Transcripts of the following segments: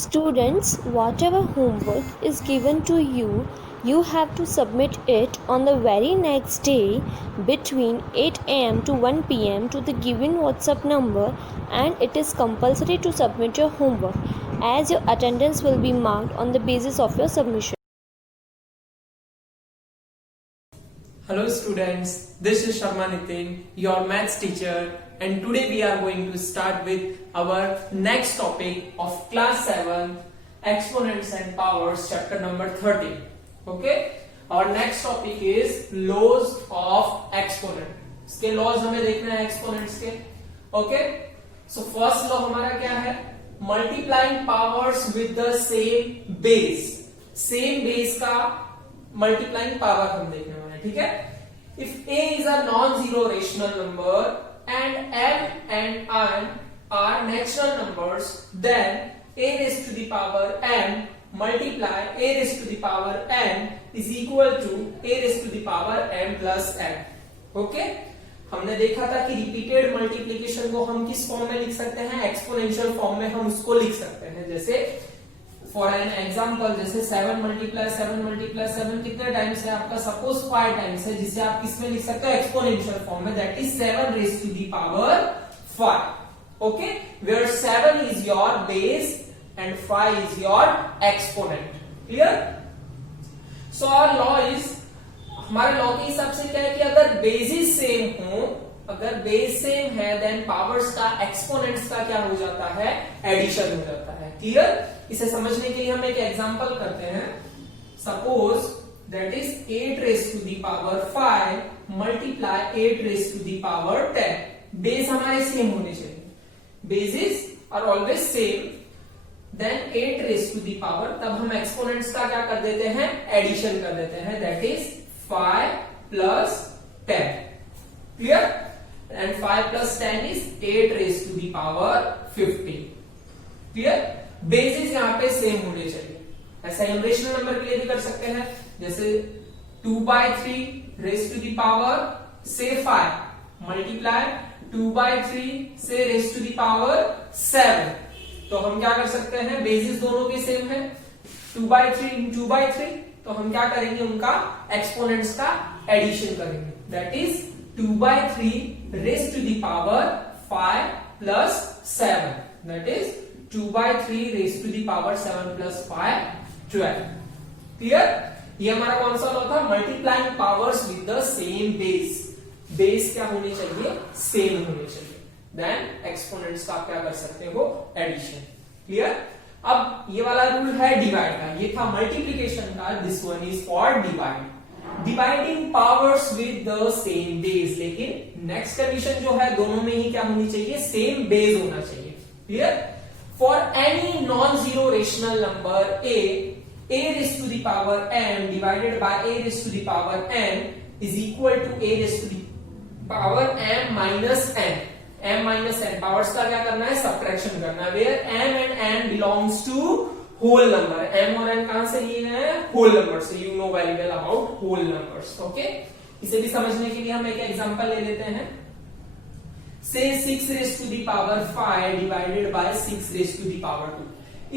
Students, whatever homework is given to you, you have to submit it on the very next day between 8 am to 1 pm to the given WhatsApp number, and it is compulsory to submit your homework as your attendance will be marked on the basis of your submission. Hello students, this is Sharma Nitin, your maths teacher, and today we are going to start with our next topic of class 7 exponents and powers chapter number 30. Okay, our next topic is laws of exponent. इसके laws हमें देखना है exponents के. Okay, so first law हमारा क्या है? Multiplying powers with the same base. Same base का multiplying power हम देखने वाले हैं, ठीक है? If a is a non-zero rational number and m and n are natural numbers, then a raised to the power m multiply a raised to the power n is equal to a raised to the power m plus n. Okay? हमने देखा था कि repeated multiplication को हम किस form में लिख सकते हैं? एक्सपोनेंशियल फॉर्म में हम उसको लिख सकते हैं. जैसे फॉर एन एग्जाम्पल, जैसे 7 मल्टीप्लाई 7 कितने टाइम्स है आपका? सपोज 5 टाइम्स है, जिसे आप किसमें लिख सकते हो? एक्सपोनेंशियल फॉर्म में, that is 7 raise to the power 5. Okay, where 7 is your base and 5 is your exponent. Clear? So our law is, हमारे लॉ के हिसाब से क्या है कि अगर बेसिस सेम हो, अगर बेस सेम है, देन पावर्स का एक्सपोनेंट्स का क्या हो जाता है? एडिशन हो जाता है. क्लियर? इसे समझने के लिए हम एक एग्जांपल करते हैं. Suppose that is 8 raise to the power 5 multiply 8 raise to the power 10. Base हमारे सेम होने चाहिए. Bases are always same, then 8 raise to the power, तब हम एक्सपोनेंट्स का क्या कर देते हैं? एडिशन कर देते हैं. That is 5 plus 10. Clear? And 5 plus 10 is 8 raise to the power 50. Clear? Bases यहां पे सेम होने चाहिए. ऐसा हम रेशनल नंबर के लिए भी कर सकते हैं, जैसे 2/3 रेज़ टू द पावर से 5 मल्टीप्लाई 2/3 से रेज़ टू द पावर 7. तो हम क्या कर सकते हैं? बेसिस दोनों के सेम है. 2/3 2/3, तो हम क्या करेंगे? उनका एक्सपोनेंट्स का एडिशन करेंगे. That is 2/3 raise to the power 5 plus 7. That is 2/3 raise to the power 7 plus 5 12. Clear? ये हमारा कौन सा लॉ था? Multiplying powers with the same base. Base क्या होनी चाहिए? सेम होनी चाहिए. देन एक्सपोनेंट्स का आप क्या कर सकते हो? एडिशन. क्लियर? अब ये वाला रूल है डिवाइड का, ये था मल्टीप्लीकेशन का. This one is for divide. Dividing powers with the same base. लेकिन नेक्स्ट कंडीशन जो है, दोनों में ही क्या होनी चाहिए? सेम बेस होना चाहिए. Clear? For any non-zero rational number a raised to the power m divided by a raised to the power n is equal to a raised to the power m minus n. m minus n powers का क्या करना है? Subtraction करना है. Where m and n belongs to whole number. m और n कहां से लिए हैं? whole number से. You know very well about whole numbers. Okay? इसे भी समझने के लिए हम एक एग्जांपल ले लेते हैं. Say 6 raised to the power 5 divided by 6 raised to the power 2.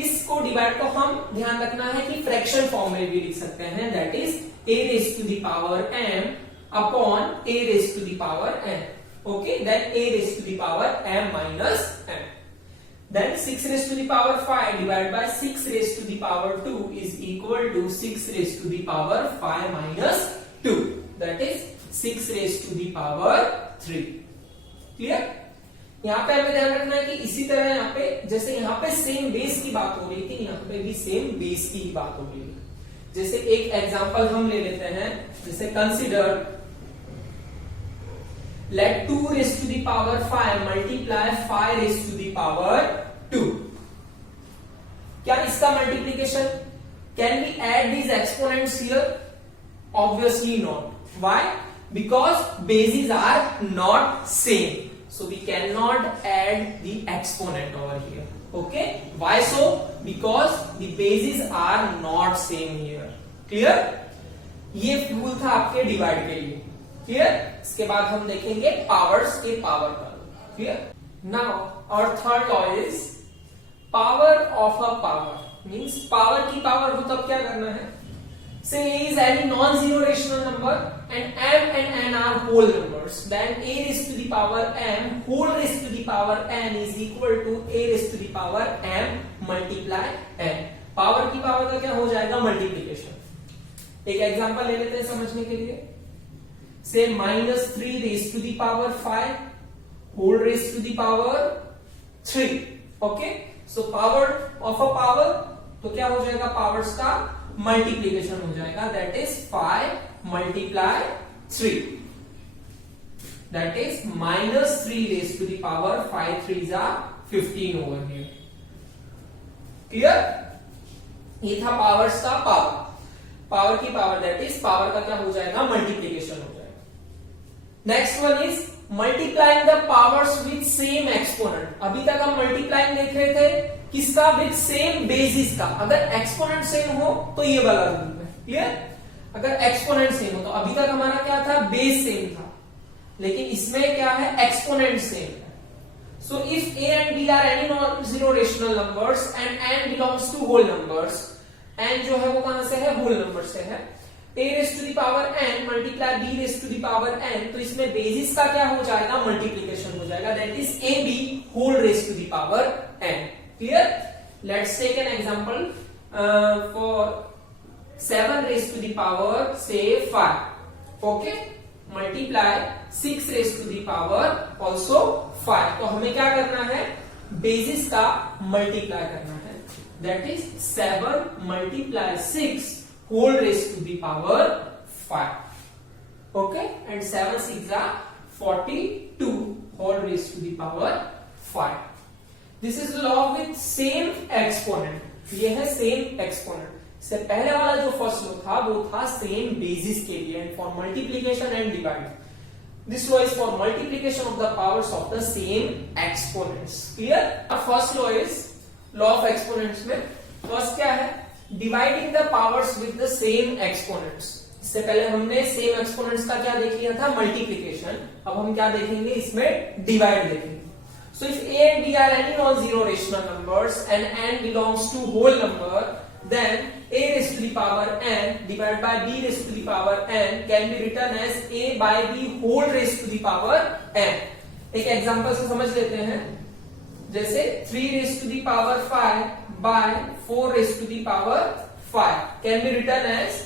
इसको डिवाइड को हम ध्यान रखना है कि फ्रैक्शन फॉर्म में भी लिख सकते हैं. That is a raised to the power m upon a raised to the power n. Okay, then a raised to the power m minus n. Then 6 raised to the power 5 divided by 6 raised to the power 2 is equal to 6 raised to the power 5 minus 2. That is 6 raised to the power 3. Clear? यहां पे हमें ध्यान रखना है कि इसी तरह यहां पे, जैसे यहां पे सेम बेस की बात हो रही थी, यहां पे भी सेम बेस की ही बात हो रही है. जैसे एक एग्जांपल हम ले लेते हैं. जैसे consider let 2 raise to the power 5 multiply 5 raise to the power 2. क्या इसका multiplication? Can we add these exponents here? Obviously not. Why? Because bases are not same, so we cannot add the exponent over here. Okay? Why so? Because the bases are not same here. Clear? ये rule था आपके divide के लिए. Clear? इसके बाद हम देखेंगे powers के पावर का. Clear? Now our third law is power of a power means power की पावर हो तब क्या करना है. Say a is any non-zero rational number and m and n are whole numbers. Then a raised to the power m whole raised to the power n is equal to a raised to the power m multiply n. Power की power का क्या हो जाएगा multiplication. एक example ले लेते हैं समझने के लिए. Say -3 raised to the power 5 whole raised to the power 3. Okay, so power of a power तो क्या हो जाएगा पावर्स का मल्टीप्लीकेशन हो जाएगा. That is 5 multiply 3 that is -3 raised to the power 5 3s are 15 over here. Clear. ये था powers का पावर. पावर की पावर दैट इज पावर का क्या हो जाएगा मल्टीप्लीकेशन हो जाएगा. Next one is multiplying the powers with same exponent. अभी तक हम मल्टीप्लाइंग देख रहे थे किसका विद सेम बेसिस का. अगर एक्सपोनेंट सेम हो तो ये वाला रूल है. क्लियर. अगर एक्सपोनेंट सेम हो तो अभी तक हमारा क्या था बेस सेम था, लेकिन इसमें क्या है एक्सपोनेंट सेम है. So if a and b are any non-zero rational numbers and n belongs to whole numbers, n जो है वो कहां से है होल नंबर से है. a raised to the power n multiply b raised to the power n, तो इसमें बेसिस का क्या हो जाएगा मल्टीप्लीकेशन हो जाएगा. That is ab whole raised to the power n. Clear? Let's take an example for 7 raised to the power say 5. Okay? Multiply 6 raised to the power also 5. तो हमें क्या करना है बेसिस का मल्टीप्लाई करना है. That is 7 multiply 6 whole raised to the power 5. Okay? And 7 6 are 42 whole raised to the power 5. This is law with same exponent. ये है सेम एक्सपोनेंट. इससे पहले वाला जो फर्स्ट लॉ था वो था सेम बेसिस के लिए and for multiplication and divide. This law is for multiplication of the powers of the same exponents. Clear. First law is law of exponents में फर्स्ट क्या है dividing the powers with the same exponents. इससे पहले हमने same exponents का क्या देख लिया था मल्टीप्लीकेशन. अब हम क्या देखेंगे इसमें डिवाइड देखेंगे. So if a and b are any non-zero rational numbers and n belongs to whole number, then a raised to the power n divided by b raised to the power n can be written as a by b whole raised to the power n. एक example से समझ लेते हैं. जैसे 3 raised to the power 5 by 4 raised to the power 5 can be written as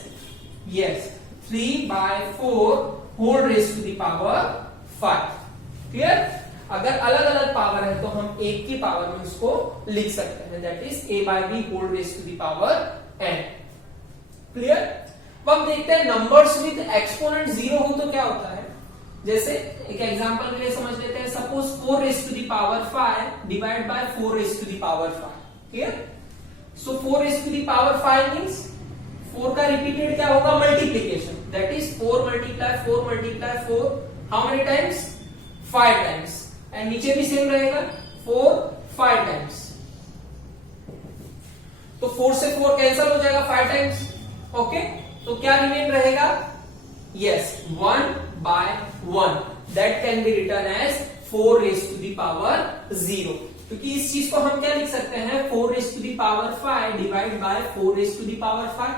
yes 3 by 4 whole raised to the power 5. Clear? अगर अलग अलग power है तो हम एक की पावर में उसको लिख सकते हैं. That is a by b whole raised to the power n. Clear. अब हम देखते हैं नंबर्स विद एक्सपोनेंट 0 हो तो क्या होता है. जैसे एक एग्जांपल के लिए समझ लेते हैं. Suppose 4 raised to the power 5 divide by 4 raised to the power 5. Clear. So 4 raised to the power 5 means 4 का रिपीटेड क्या होगा multiplication. That is 4 multiply 4 how many times 5 times. And नीचे भी सेम रहेगा 4 5 टाइम्स. तो 4 से 4 कैंसिल हो जाएगा 5 टाइम्स. ओके. तो क्या रिमेन रहेगा yes 1 by 1 that can be written as 4 raised to the power 0. क्योंकि इस चीज को हम क्या लिख सकते हैं 4 raised to the power 5 divide by 4 raised to the power 5.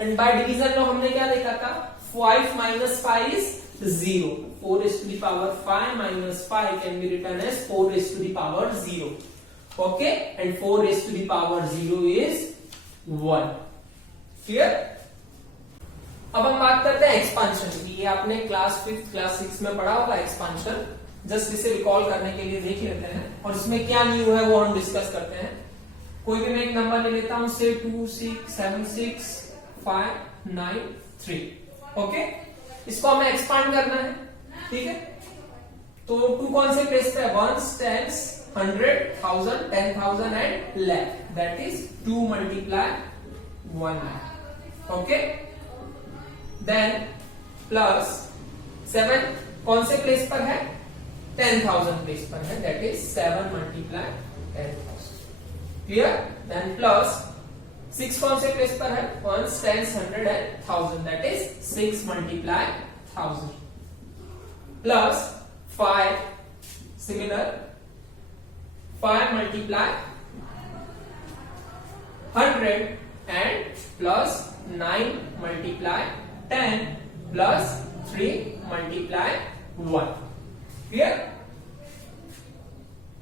And by division लो हमने क्या देखा था 5 minus 5 is 0. 4 raised to the power 5 minus 5 can be written as 4 raised to the power 0. Okay? And 4 raised to the power 0 is 1. Clear? अब हम बात करते हैं एक्सपांशन की. ये आपने क्लास 5 क्लास 6 में पढ़ा होगा एक्सपांशन. जस्ट इसे रिकॉल करने के लिए देख लेते हैं और इसमें क्या न्यू है वो हम डिस्कस करते हैं. कोई भी मैं एक नंबर ले लेता हूं से 2 6 7 6 5 9 3. ओके. इसको हमें एक्सपांड करना है. ठीक है. तो 2 कौन से प्लेस पे है 1 10 100 1000 10,000 and lakh. That is 2 multiply 1 lakh. Okay. Then plus 7 कौन से प्लेस पर है 10,000 प्लेस पर है. That is 7 multiply 10,000. Clear. Then plus 6 कौन से प्लेस पर है 1 10 100 and 1000. That is 6 multiply 1000. Plus 5 similar 5 multiply 100 and plus 9 multiply 10 plus 3 multiply 1. Clear?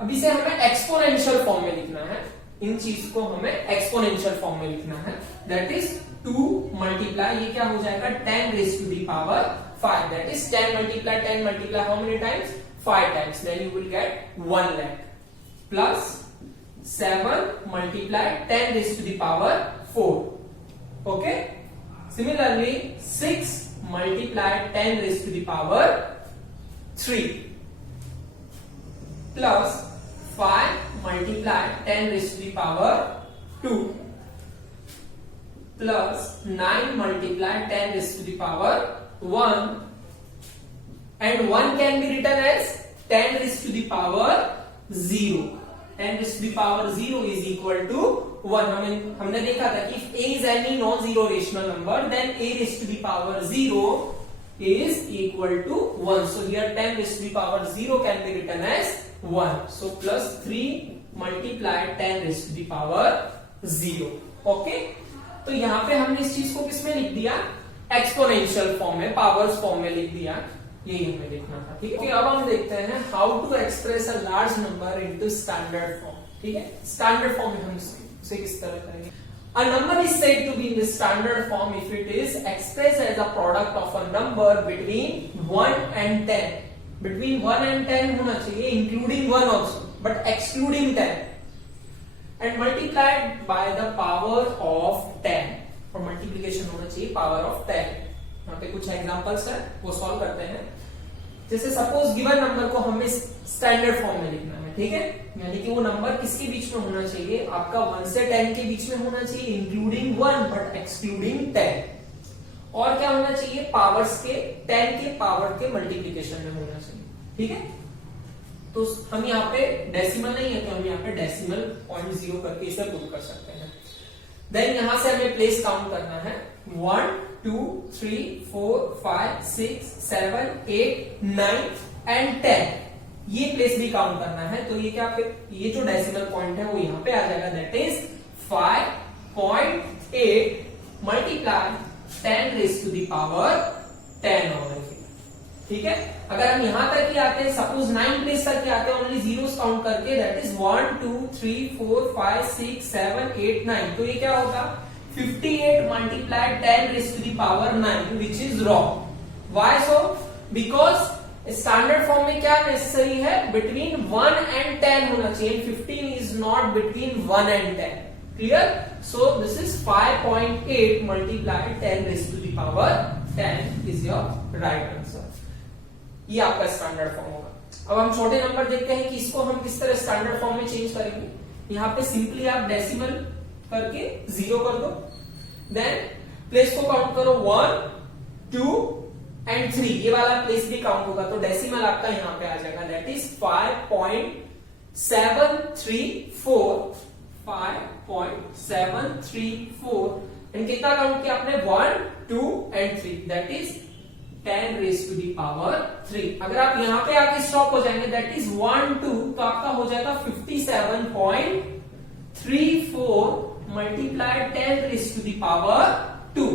अब इसे हमें एक्सपोनेंशियल फॉर्म में लिखना है, इन चीज को हमें एक्सपोनेंशियल फॉर्म में लिखना है. दैट इज 2 मल्टीप्लाई, ये क्या हो जाएगा 10 raise to the power 5. That is 10 multiply how many times 5 times. Then you will get 1 lakh plus 7 multiply 10 raise to the power 4. Okay. Similarly 6 multiply 10 raise to the power 3 plus 5 multiply 10 raised to the power 2 plus 9 multiply 10 raised to the power 1, and 1 can be written as 10 raised to the power 0. 10 raised to the power 0 is equal to 1. हमने देखा था कि if a is any non-zero rational number then a raised to the power 0 is equal to 1. So here 10 raised to the power 0 can be written as 1. So plus 3 multiply 10 raised to the power 0. Okay. तो यहां पे हमने इस चीज को किसमें लिख दिया, एक्सपोनेंशियल फॉर्म में, पावर्स फॉर्म में लिख दिया. यही हमें लिखना था. ठीक है. अब हम देखते हैं how to express a large number into standard form. ठीक है. स्टैंडर्ड फॉर्म में हम इसे किस तरह करेंगे. A number is said to be in the standard form if it is expressed as a product of a number between 1 and 10. Between 1 and 10 होना चाहिए, including 1 also, but excluding 10. And multiplied by the power of 10. और multiplication होना चाहिए power of 10. यहाँ पे कुछ examples है, वो सॉल्व करते हैं. जैसे सपोज गिवन नंबर को हमें स्टैंडर्ड फॉर्म में लिखना है. ठीक है. यानी कि वो नंबर किसके बीच में होना चाहिए, आपका 1 से 10 के बीच में होना चाहिए, इंक्लूडिंग 1 बट एक्सक्लूडिंग 10. और क्या होना चाहिए, पावर्स के 10 के पावर के मल्टीप्लीकेशन में होना चाहिए. ठीक है. तो हम यहाँ पे डेसिमल नहीं है तो हम यहाँ पे डेसिमल 0.0 करके इसे पुट कर सकते हैं. देन यहां से हमें प्लेस काउंट करना है 1 2 3 4 5 6 7 8 9 एंड 10. ये प्लेस भी काउंट करना है. तो ये क्या, ये जो डेसिमल पॉइंट है वो यहाँ पे आ जाएगा. That is 5.8 multiply 10 raise to the power 10 होगा. ठीक है. अगर हम यहां तक ही आते हैं, सपोज 9 प्लेस तक ही आते हैं ओनली जीरोस काउंट करके, दैट इज 1 2 3 4 5 6 7 8 9. तो ये क्या होगा 58 multiply 10 raise to the power 9 which is wrong. Why so? Because standard form में क्या नेसेसरी है, बिटवीन 1 एंड 10 होना चाहिए. 15 is not between 1 and 10. Clear. So this is 5.8 multiply 10 raise to the power 10 is your right answer. ये आपका standard form होगा. अब हम छोटे नंबर देखते हैं कि इसको हम किस तरह स्टैंडर्ड फॉर्म में चेंज करेंगे. यहाँ पे सिंपली आप डेसिमल करके 0 कर दो. देन प्लेस को काउंट करो 1 2 एंड 3. ये वाला प्लेस भी काउंट होगा तो डेसिमल आपका यहाँ पे आ जाएगा. दैट इज 5.734 एंड कितना काउंट किया आपने 1 2 and 3. That is 10 raise to the power 3. अगर आप यहां पे आके स्टॉप हो जाएंगे, दैट इज 1 2, तो आपका हो जाएगा 57.34 multiply 10 raise to the power 2.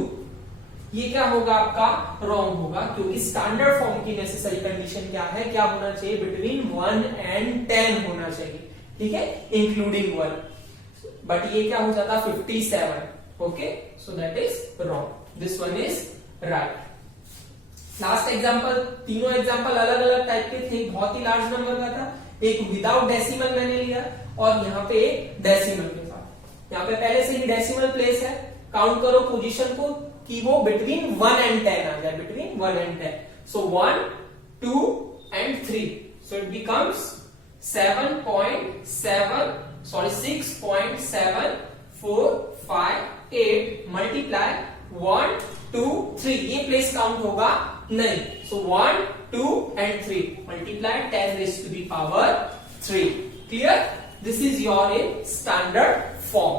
ये क्या होगा आपका रॉन्ग होगा, क्योंकि स्टैंडर्ड फॉर्म की नेसेसरी कंडीशन क्या है, क्या होना चाहिए, बिटवीन 1 एंड 10 होना चाहिए. ठीक है. इंक्लूडिंग 1. बट ये क्या हो जाता 57. Okay. So that is wrong. This one is right. Last example, तीनों एग्जांपल अलग अलग टाइप के थे. बहुत ही लार्ज नंबर का था. एक विदाउट डेसिमल मैंने लिया और यहाँ पे एक डेसिमल के साथ. यहाँ पे पहले से ही डेसिमल प्लेस है. काउंट करो पोजीशन को कि वो बिटवीन 1 एंड 10 आ जाए. Between 1 and 10. So 1 2 and 3. So it becomes 6.748 multiply 1 2 3. ये प्लेस काउंट होगा नहीं. So 1 2 and 3 multiply 10 raise to the power 3. Clear. This is your in standard form.